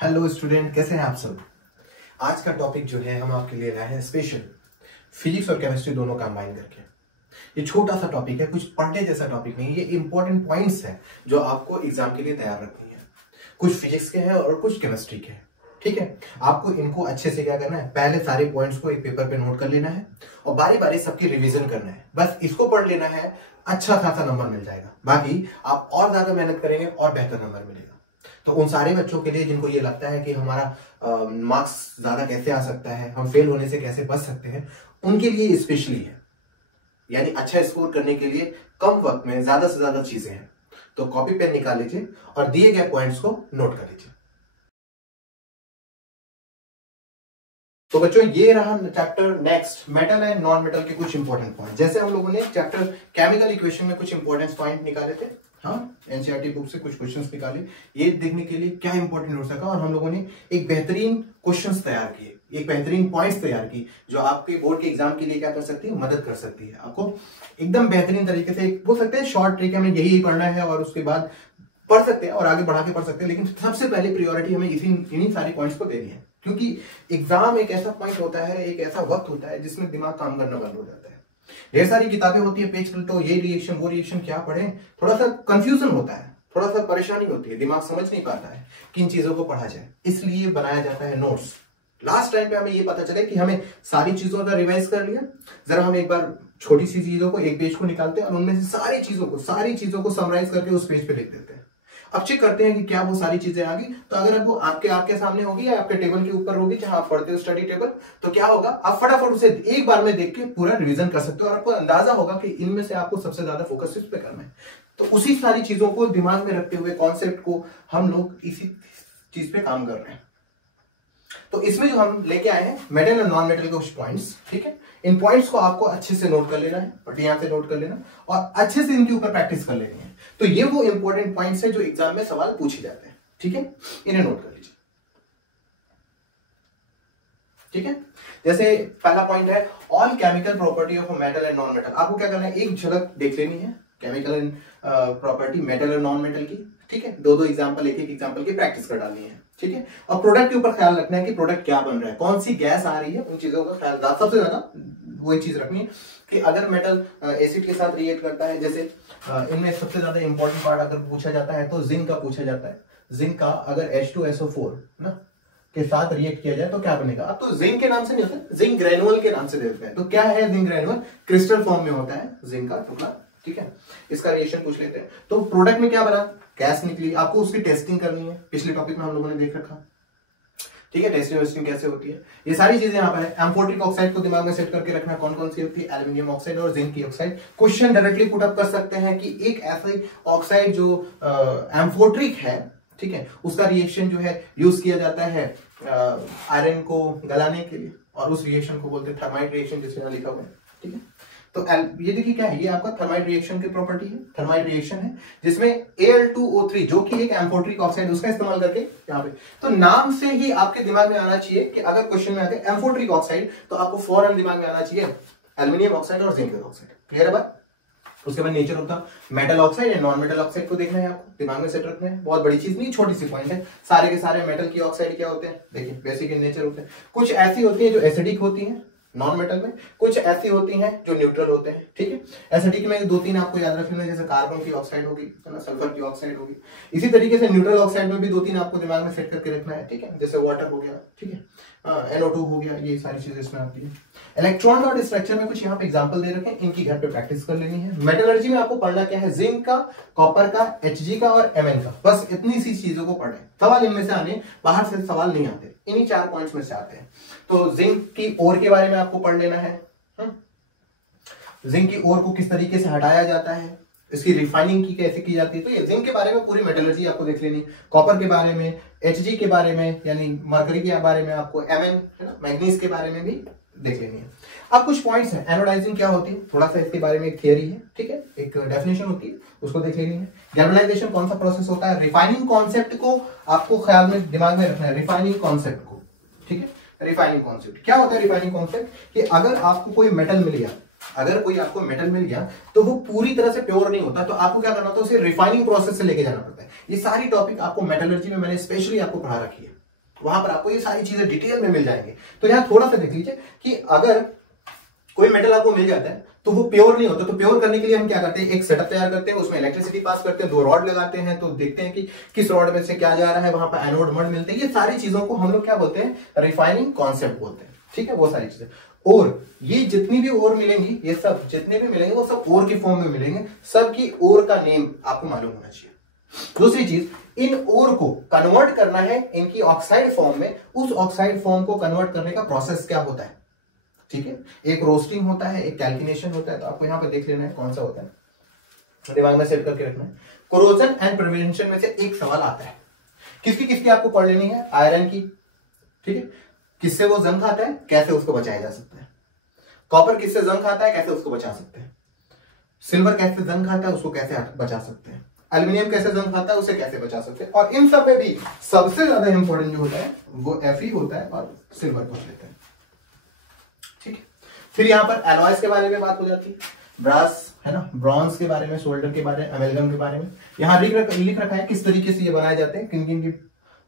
Hello student, कैसे हैं आप सब। आज का टॉपिक जो है हम आपके लिए लाए हैं स्पेशल फिजिक्स और केमिस्ट्री दोनों कंबाइन करके। ये छोटा सा टॉपिक है, कुछ पढ़ने जैसा टॉपिक नहीं है। ये इंपॉर्टेंट पॉइंट्स है जो आपको एग्जाम के लिए तैयार रखनी है। कुछ फिजिक्स के हैं और कुछ केमिस्ट्री के हैं। ठीक है, आपको इनको अच्छे से क्या करना है, पहले सारे पॉइंट्स को एक पेपर पे नोट कर लेना है और बारी बारी सबकी रिवीजन करना है। बस इसको पढ़ लेना है, अच्छा खासा नंबर मिल जाएगा। बाकी आप और ज्यादा मेहनत करेंगे और बेहतर नंबर मिलेगा। तो उन सारे बच्चों के लिए जिनको ये लगता है कि हमारा मार्क्स ज्यादा कैसे आ सकता है, हम फेल होने से कैसे बच सकते हैं, उनके लिए स्पेशली है। यानी अच्छा स्कोर करने के लिए कम वक्त में ज्यादा से ज्यादा चीजें हैं। तो कॉपी पेन निकाल लीजिए और दिए गए पॉइंट्स को नोट कर लीजिए। तो बच्चों, ये रहा chapter next, metal and non metal के कुछ इंपॉर्टेंट पॉइंट। जैसे हम लोगों ने चैप्टर केमिकल इक्वेशन में कुछ इंपॉर्टेंट पॉइंट निकाले थे, हाँ, एनसीईआरटी बुक से कुछ क्वेश्चंस निकाले, ये देखने के लिए क्या इंपॉर्टेंट हो सका। और हम लोगों ने एक बेहतरीन क्वेश्चंस तैयार किए, एक बेहतरीन पॉइंट्स तैयार की जो आपके बोर्ड के एग्जाम के लिए क्या कर सकती है, मदद कर सकती है। आपको एकदम बेहतरीन तरीके से बोल सकते हैं शॉर्ट ट्रिक हमें यही पढ़ना है और उसके बाद पढ़ सकते हैं और आगे बढ़ा के पढ़ सकते हैं, लेकिन सबसे पहले प्रायोरिटी हमें इन्हीं सारी पॉइंट्स को देनी है। क्योंकि एग्जाम एक ऐसा पॉइंट होता है, एक ऐसा वक्त होता है जिसमें दिमाग काम करना बंद हो जाता है। ढेर सारी किताबें होती है, पेज पलटो, ये रिएक्शन वो रिएक्शन क्या पढ़े, थोड़ा सा कंफ्यूजन होता है, थोड़ा सा परेशानी होती है, दिमाग समझ नहीं पाता है किन चीजों को पढ़ा जाए। इसलिए बनाया जाता है नोट्स। लास्ट टाइम पे हमें ये पता चले कि हमें सारी चीजों का रिवाइज कर लिया, जरा हम एक बार छोटी सी चीजों को एक पेज को निकालते हैं और उनमें से सारी चीजों को समराइज करके उस पेज पे लिख देते हैं। अब चेक करते हैं कि क्या वो सारी चीजें आ गई। तो अगर वो आपके सामने होगी या आपके टेबल के ऊपर होगी जहां आप पढ़ते हो स्टडी टेबल, तो क्या होगा, आप फटाफट उसे एक बार में देख के पूरा रिवीजन कर सकते हो और आपको अंदाजा होगा कि इनमें से आपको सबसे ज्यादा फोकस इस पे करना है। तो उसी सारी चीजों को दिमाग में रखते हुए कॉन्सेप्ट को हम लोग इसी चीज पे काम कर रहे हैं। तो इसमें जो हम लेके आए हैं मेटल और नॉन मेटल के कुछ पॉइंट्स, ठीक है। इन पॉइंट्स को आपको अच्छे से नोट कर लेना है, और यहां से नोट कर लेना और अच्छे से इनके ऊपर प्रैक्टिस कर लेनी है। तो ये वो इंपॉर्टेंट पॉइंट्स है जो एग्जाम में सवाल पूछे जाते हैं, ठीक है। इन्हें नोट कर लीजिए, ठीक है। जैसे पहला पॉइंट है all chemical property of metal and non metal. आपको क्या करना है, एक झलक देख लेनी है केमिकल एंड प्रॉपर्टी मेटल और नॉन मेटल की, ठीक है। दो एग्जाम्पल, एक एग्जाम्पल की प्रैक्टिस कर डालनी है, ठीक है। और प्रोडक्ट के ऊपर ख्याल रखना है कि प्रोडक्ट क्या बन रहा है, कौन सी गैस आ रही है, उन चीजों का ख्याल सबसे ज्यादा वही चीज रखनी है कि अगर मेटल एसिड के साथ रिएक्ट करता है, जैसे इनमें सबसे ज्यादा इंपॉर्टेंट पार्ट अगर पूछा जाता है तो जिंक का पूछा जाता है। जिंक का अगर H2SO4 ना के साथ रिएक्ट किया जाए तो क्या बनेगा। अब तो जिंक के नाम से नहीं होता, जिंक ग्रेनुअल के नाम से देते हैं। तो क्या है जिंक ग्रेनुअल, क्रिस्टल फॉर्म में होता है जिंक का टुकड़ा, ठीक है। इसका रिएक्शन पूछ लेते हैं। तो प्रोडक्ट में क्या बना, गैस निकली, आपको उसकी टेस्टिंग करनी है। पिछले टॉपिक में हम लोगों ने देख रखा, ठीक है, टेस्टिंग कैसे होती है, ये सारी चीजें यहाँ पर है। एम्फोट्रिक ऑक्साइड को दिमाग में सेट करके रखना, कौन कौन सी होती है, एल्यूमिनियम ऑक्साइड और जिंक की oxide. Question directly put up कर सकते हैं कि एक ऐसे ऑक्साइड जो एम्फोट्रिक है, ठीक है, उसका रिएक्शन जो है यूज किया जाता है आयरन को गलाने के लिए, और उस रिएक्शन को बोलते हैं थर्माइट रिएक्शन, जिसमें यहाँ लिखा हुआ है, ठीक है। तो ये देखिए क्या है, ये आपका थर्माइट रिएक्शन की प्रॉपर्टी है। थर्माइट रिएक्शन है जिसमें Al2O3 जो कि एक एम्फोट्रिक ऑक्साइड, उसका इस्तेमाल करके यहाँ पे, तो नाम से ही आपके दिमाग में आना चाहिए कि अगर क्वेश्चन में आते हैं एम्फोट्रिक ऑक्साइड तो आपको फौरन दिमाग में आना चाहिए एल्यूमिनियम ऑक्साइड और जिंक ऑक्साइड। क्लियर है बात। उसके बाद नेचर होता metal oxide and non metal oxide को देखना है, आपको दिमाग में सेट रखना है। बहुत बड़ी चीज नहीं, छोटी सी पॉइंट है। सारे के सारे मेटल की ऑक्साइड क्या होते हैं, देखिए बेसिक इन नेचर होते हैं। कुछ ऐसी होती है जो एसिडिक होती है नॉन मेटल में, कुछ ऐसी होती हैं जो न्यूट्रल होते हैं, ठीक है। एसिडिक में 2-3 आपको याद रखना है, जैसे कार्बन की ऑक्साइड होगी, है ना, सल्फर की ऑक्साइड होगी। इसी तरीके से न्यूट्रल ऑक्साइड में भी 2-3 आपको दिमाग में सेट करके रखना है, ठीक है, जैसे वाटर हो गया, ठीक है, NO2 हो गया, ये सारी चीजें इसमें आती है। इलेक्ट्रॉन और स्ट्रक्चर में कुछ यहाँ पे एग्जांपल दे रखे हैं, इनकी घर पे प्रैक्टिस कर लेनी है। मेटलर्जी में आपको पढ़ना क्या है, जिंक का, कॉपर का, Hg का और Mn का, बस इतनी सी चीजों को पढ़े। सवाल इनमें से आने, बाहर से सवाल नहीं आते, इन्हीं 4 पॉइंट्स में से आते हैं। तो जिंक की ओर के बारे में आपको पढ़ लेना है, जिंक की ओर को किस तरीके से हटाया जाता है, इसकी रिफाइनिंग की कैसे की जाती है। तो ये जिंक के बारे में पूरी मेटलर्जी आपको देख लेनी। कॉपर के बारे में, Hg के बारे में यानी मरकरी के बारे में, आपको Mn है ना, मैग्नीज के बारे में भी देख लेनी है। अब कुछ पॉइंट्स हैं, एनोडाइजिंग क्या होती है, थोड़ा सा इसके बारे में एक थियरी है, ठीक है, एक डेफिनेशन होती है, उसको देख लेनी है। गैल्वेनाइजेशन कौन सा प्रोसेस होता है, रिफाइनिंग कॉन्सेप्ट को आपको ख्याल में दिमाग में रखना है, रिफाइनिंग कॉन्सेप्ट को, ठीक है। रिफाइनिंग कॉन्सेप्ट क्या होता है, रिफाइनिंग कॉन्सेप्ट कि अगर आपको कोई मेटल मिल गया, अगर कोई आपको मेटल मिल गया तो वो पूरी तरह से प्योर नहीं होता, तो आपको क्या करना होता है, उसे रिफाइनिंग प्रोसेस से लेके जाना पड़ता है। ये सारी टॉपिक आपको मेटलर्जी में मैंने स्पेशली आपको पढ़ा रखी है, वहां पर आपको ये सारी चीजें डिटेल में मिल जाएंगे। तो यहाँ थोड़ा सा देख लीजिए कि अगर कोई मेटल आपको मिल जाता है तो वो प्योर नहीं होता, तो प्योर करने के लिए हम क्या करते हैं, एक सेटअप तैयार करते हैं, उसमें इलेक्ट्रिसिटी पास करते हैं, 2 रॉड लगाते हैं, तो देखते हैं कि किस रॉड में से क्या जा रहा है, वहां पर एनोड मड मिलते हैं। ये सारी चीजों को हम लोग क्या बोलते हैं, रिफाइनिंग कॉन्सेप्ट बोलते हैं। ठीक है, वो सारी चीजें। और ये जितनी भी ओर मिलेंगी, ये सब जितने भी मिलेंगे वो सब ओर के फॉर्म में मिलेंगे, सबकी ओर का नेम आपको मालूम होना चाहिए। दूसरी चीज, इन ओर को कन्वर्ट करना है इनकी ऑक्साइड फॉर्म में, उस ऑक्साइड फॉर्म को कन्वर्ट करने का प्रोसेस क्या होता है। ठीक है, एक रोस्टिंग होता है, एक कैल्किनेशन होता है, तो आपको यहां पर देख लेना है कौन सा होता है, दिमाग में सेट करके रखना है। कोरोजन एंड प्रिवेंशन में से एक सवाल आता है, किसकी किसकी आपको पढ़ लेनी है, आयरन की। ठीक है, किससे वो जंग खाता है, कैसे उसको बचाया जा सकता है। कॉपर किससे जंग खाता है, कैसे उसको बचा सकते हैं। सिल्वर कैसे जंग खाता है, उसको कैसे बचा सकते हैं। एल्यूमिनियम कैसे जंग खाता है, उसे कैसे बचा सकते हैं। और इन सब में भी सबसे ज्यादा इंपॉर्टेंट जो होता है वो Fe होता है, और सिल्वर पूछ लेते हैं। ठीक है, फिर यहां पर एलॉयज के बारे में बात हो जाती है, ब्रास है ना, ब्रॉन्ज के बारे में, सोल्डर के बारे में, अमेलगम के बारे में। यहां लिख रखा है किस तरीके से ये बनाए जाते हैं, किन किन की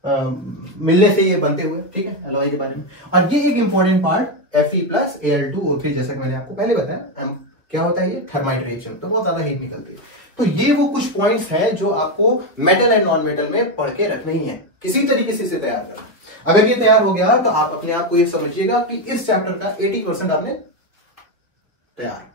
मिलने से ये बनते हुए। ठीक है, एलॉय के बारे में। और ये एक इंपॉर्टेंट पार्ट Fe+Al2O3, जैसा कि मैंने आपको पहले बताया, क्या होता है ये, थर्माइट रिएक्शन, तो बहुत ज्यादा हीट निकलती है। तो ये वो कुछ पॉइंट्स हैं जो आपको मेटल एंड नॉन मेटल में पढ़ के रखनी है, किसी तरीके से इसे तैयार करना। अगर ये तैयार हो गया तो आप अपने आप को ये समझिएगा कि इस चैप्टर का 80% आपने तैयार